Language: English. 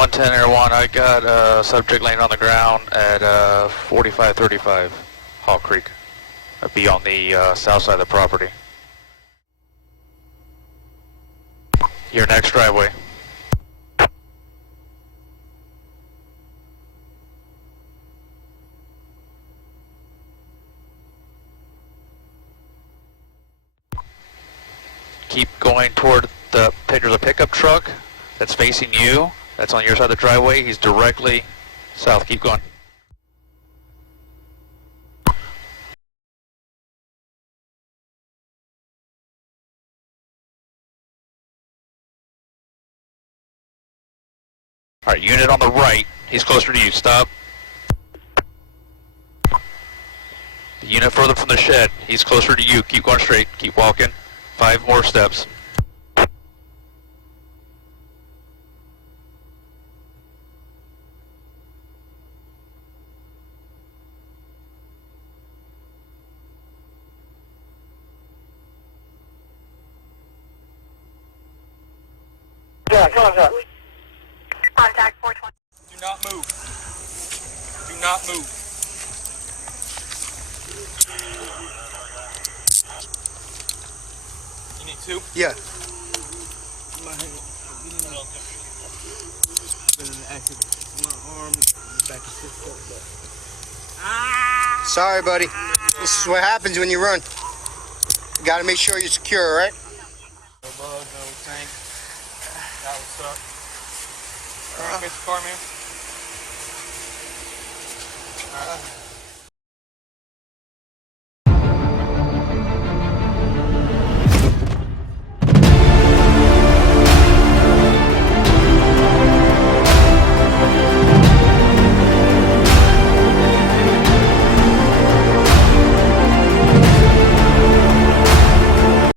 110 AirOne, I got a subject laying on the ground at 4535 Hall Creek. I'll be on the south side of the property. Your next driveway. Keep going toward the pickup truck that's facing you. That's on your side of the driveway. He's directly south. Keep going. All right, unit on the right. He's closer to you. Stop. The unit further from the shed. He's closer to you. Keep going straight. Keep walking. 5 more steps. Yeah, come on, sir. Contact 420. Do not move. Do not move. You need 2? Yeah. My arm back to 6 up. Sorry, buddy. This is what happens when you run. You gotta make sure you're secure, all right? No bug, no tank. That would suck. Alright, fix the car, man. Alright.